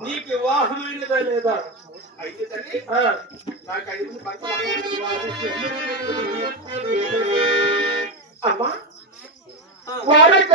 నీకు వివాహమైనదా లేదా అయితే తల్లి నాకు ఐదు అమ్మా వాళ్ళకి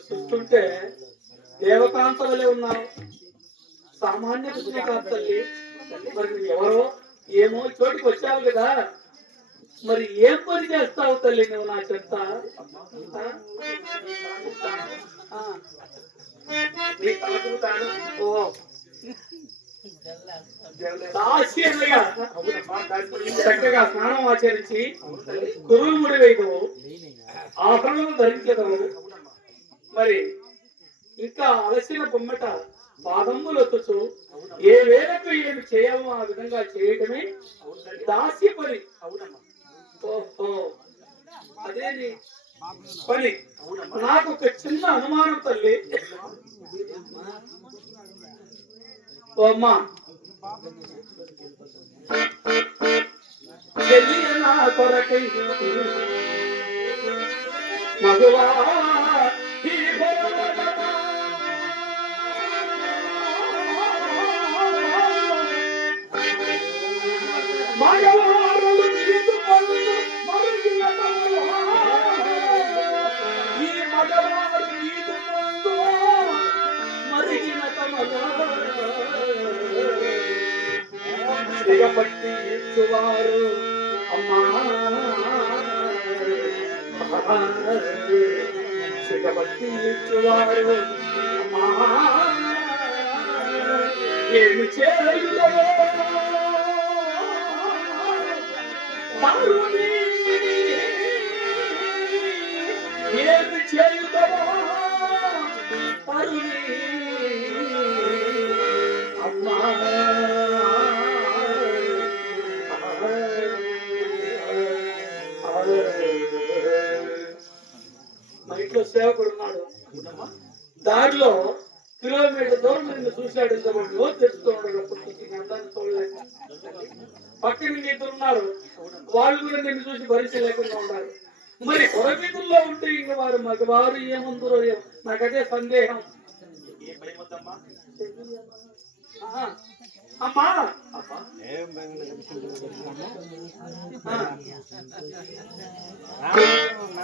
చూస్తుంటే దేవకాంతలే వలె ఉన్నావు సామాన్య కృష్ణకాంతల్లి మరి ఎవరో ఏమో చోటికి వచ్చావు కదా. మరి ఏం పని చేస్తావు తల్లి నువ్వు నా చెప్తా నీ తలకుతాను ఓ చక్కగా స్నానం ఆచరించి గురువు ముడి వేయదు ఆభరణం ధరించదవు మరి ఇంకా అలసిన బొమ్మట పాదములు ఒత్తుచు ఏ వేలకు ఏమి చేయమో ఆ విధంగా చేయటమే దాస్య పని అవునమ్మా ఓహో అదే నీ పని నాకు ఒక చిన్న అనుమానం తల్లి. ఓ అమ్మా. కొరకై మగువా సిగపట్టి ఇచ్చువారు అమ్మా ఏమి చేయుదవో తరుణి ఏమి ఇంట్లో సేవకుడు ఉన్నాడు. దారిలో కిలోమీటర్ దూరం నిన్ను చూశాడు ఇంతకుముందు తెలుసుకోవడం తెచ్చుతూ ఉన్నాడు పక్కన ఇద్దరు ఉన్నారు. వాళ్ళు కూడా నిన్ను చూసి భరించ లేకుండా ఉన్నారు. మరి కొరమితుల్లో ఉంటే ఇంక వారు మాకు వారు ఏముందో నాకదే సందేహం. ఏ భయం వద్దమ్మా ఆహా. అమ్మా అమ్మా ఆ.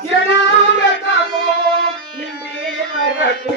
కిరణామృతము నిండి వరకు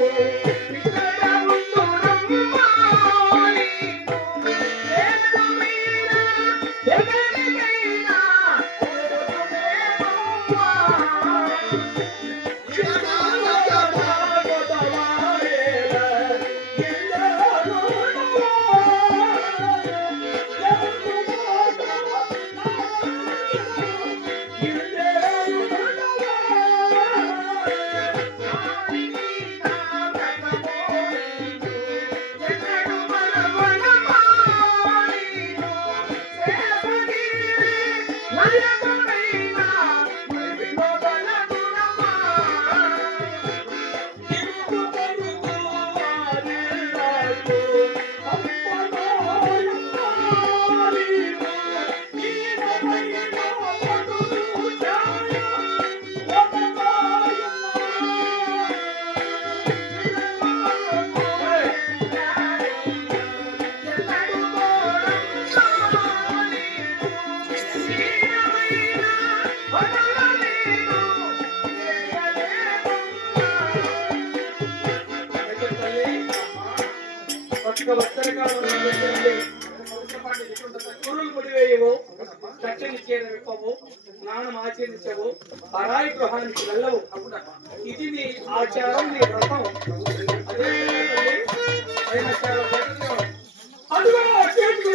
యొక్క వర్తనకాలను కురులు ముడివేయవు. రక్షణ విప్పము స్నానం ఆచరించవు. పరాయి గృహానికి వెళ్ళవు. ఇది నీ ఆచారం నీ వ్రతం. అదే అడుగు